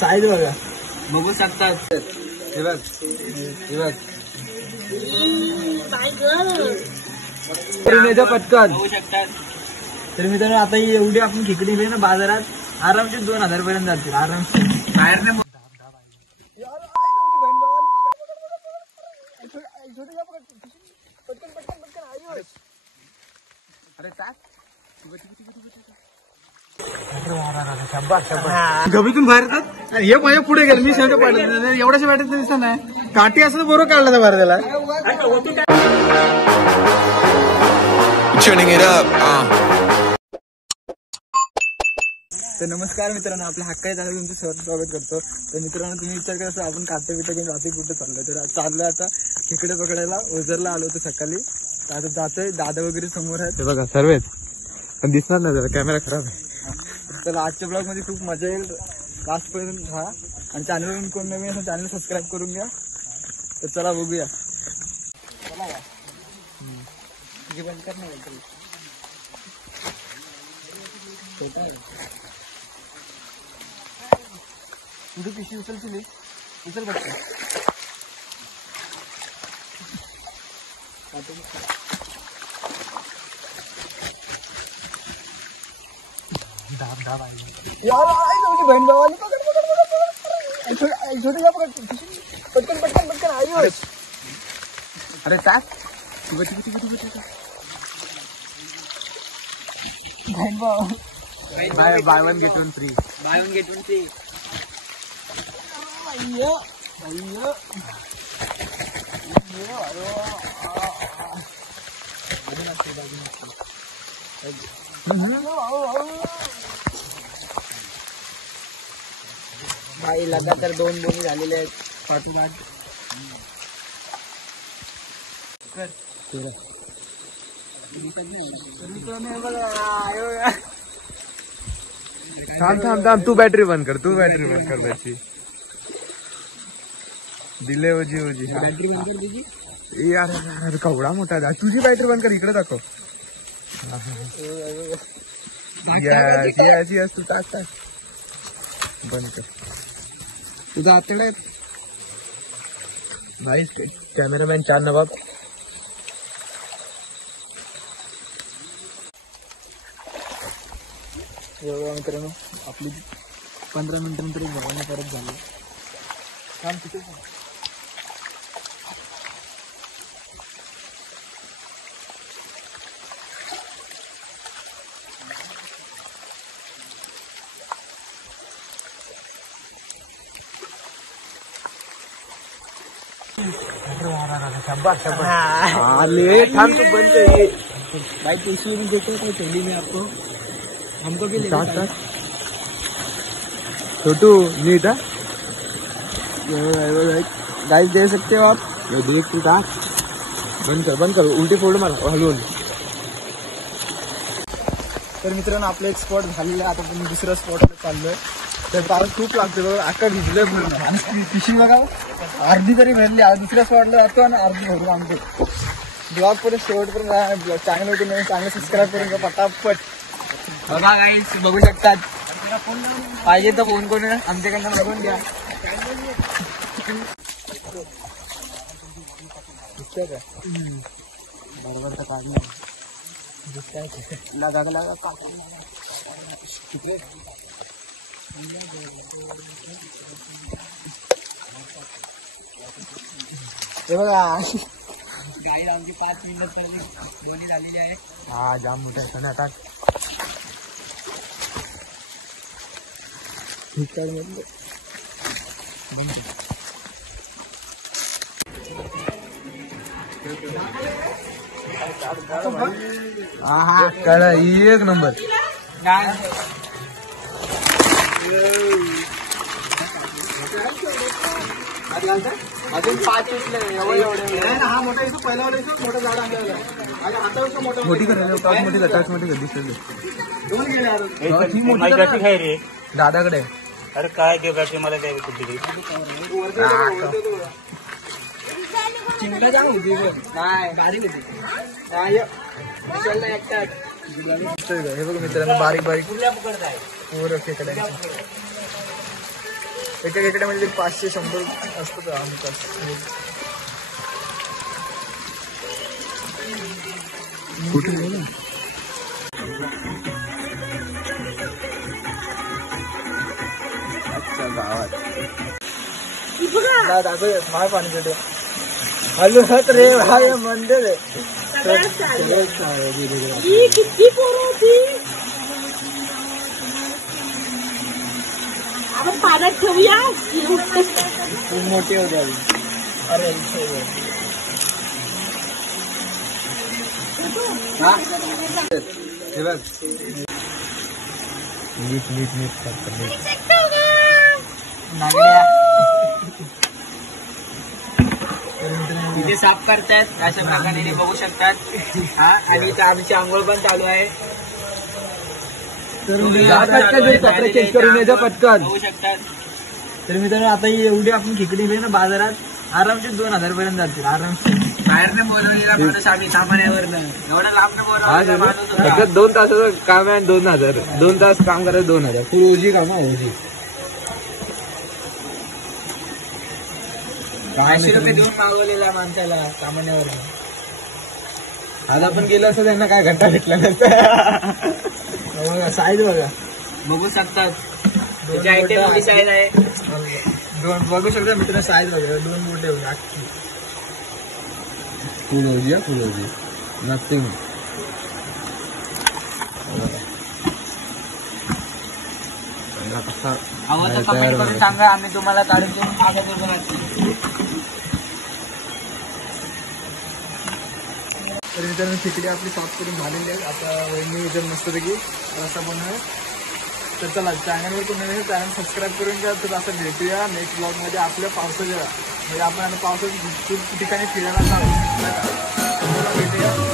Size बघा, बघू शकतात. हे बघ, हे बघ पटकन बघू शकतात. तर मित्रांनो आता एवढी आपण खेकडी दिली ना बाजारात, आरामशीर 2000 पर्यंत जातील आरामशीर. बाहेरने गभीतून बाहेर येतात. हे माझ्या पुढे गेलं, मी शेवटी पाडलं. एवढ्याशा वाटत दिसत नाही. काठी असं बरोबर काढला तर बाहेर त्याला. तर नमस्कार मित्रांनो, आपल्या हक्काच्या चॅनलवर तुमचं सर्व स्वागत करतो. तर मित्रांनो तुम्ही विचार करा, आपण काटे बिटे घेऊन रात्री कुठे चाललोय. तर चाललोय आता खेकडे पकडायला. ओझरला आलो होतो सकाळी, तर आता जातोय. दादा वगैरे समोर आहेत. बघा सर्वच पण दिसणार नाही, जरा कॅमेरा खराब आहे. तर आजच्या ब्लॉग मध्ये खूप मजा येईल. लास्ट पर्यंत राहा आणि चॅनलवरून कोण नवीन असेल चॅनल सबस्क्राईब करून घ्या. तर चला बघूया. बंद कर नाही तुझी पिशवी उचलशील, उचल बघतो. बहीण भावाली पटकन पटकन पटकन आई. अरे टाक बहीण भाऊ. By one get one free. By one get one free. अय्यो अय्यो भाई लगातार 2 बोली झालेले आहेत पाठोपाठ. थांब थांब थांब, तू बॅटरी बंद कर, तू बॅटरी बंद कर त्याची. दिले ओजी ओजी बॅटरी बंद कर तुझी. यार यार कवडा मोठा आहे. तुझी बॅटरी बंद कर, इकडे दाखव. यस तू टाक टाक बंद कर. तुझा आतडा आहे भाई. कॅमेरामॅन चार नवाब. एवढ्या मित्रांनो आपली 15 मिनिटांनंतर जेवण परत झालं. काम तिथे भाई पिशवी भी देखो कोई थैली में आपको, हमको भी ले छोटू नीट है. गाइस दे सकते हो आप. देख तू टाक. बंद कर उलटी फोल्ड मला हलवून. तर मित्रांनो आपलं एक स्पॉट झालेलं आहे. आता तुम्ही दुसऱ्या स्पॉटला चाललोय. तर पाऊस खूप लागतोय बघा, अख्खा भिजलोय पूर्ण. आणि पिशवी बघा अर्धी तरी भरली. दुसऱ्या स्पॉटला जातो आणि अर्धी भरून आणतो. ब्लॉग पर्यंत शेवटपर्यंत चांगलं होतं नाही, चांगलं सबस्क्राईब करून घ्या पटापट. बघा गाईस बघू शकतात. पाहिजे तर फोन करून आमच्याकडनं बघून घ्या. बरोबर तर काढणार हे बघा. गाई आमची 5 मिनिटात दोन्ही झालेली आहे. हा जाम मोठा आहे. टाक ठीक आहे म्हणजे काय एक नंबर. अजून 5 हा मोठा इथं पहिला मोठं झाड आणलेलं आहे. मोठी कर, मोठी कर, टाच मोठी कर. दिसत 2 गेले रे दादाकडे. अरे काय ते बॅटरी मला द्यावी कुठली चिंता जाऊ होती. नाही गाडी होती. नाही हे बघ मित्रांनो बारीक बारीक कुठल्या पकडत आहे. पोरं खेकडे. एका खेकड्यामध्ये 500-100 असतं आमच्यात. असं माय पाणी पेटे हॅलो रे भाई मंदिर आहे. किती पोरं होती आपण पाण्यात ठेवूया. खूप मोठी होती आधी. अरे हा हे बघ नीट नागड्या इथे साफ करतात अशा प्रकारे ते बघू शकतात. हा आणि इथे आमची आंघोळ पण चालू आहे. कपडे चेंज करून येतो पटकन. बघू शकतात. तर मित्रांनो आता ही एवढी आपण खेकडी गेली ना बाजारात आरामशीर 2000 पर्यंत जातील आरामशीर. बाहेरने बोलवलेला माणूस आम्ही सामान्यावरनं एवढा लांब बोलवलेला माणूस होता. फक्त 2 तासाचं काम आहे 2000. 2 तास काम करायचं 2000. फुल ओझी काम आहे ओझी. 500 रुपये देऊन मागवलेला माणसाला सामान्यावर. आज आपण गेलो असं त्यांना काय घंटा भेटला नसतं. साईज बघा बघू शकतात. त्याची आयटम मोठी साईज आहे. दोन बघू शकता मित्र साईज बघा 2 मोठे होते अख्खी. फुल ओझी नथिंग. हवं तर कमेंट करून सांगा. आम्ही तुम्हाला काढून देऊन तर मित्रांनो खेकडी आपली साफ करून झालेली आहे. आता वहिनी एकदम मस्तपैकी रस्सा बनवूया. तर चला चॅनलवर तुम्ही चॅनल सबस्क्राईब करून घ्या. तर असं भेटूया नेक्स्ट ब्लॉगमध्ये आपल्या पावसाच्या म्हणजे आपण आता पावसाच्या खूप ठिकाणी फिरायला जाऊ भेटूया.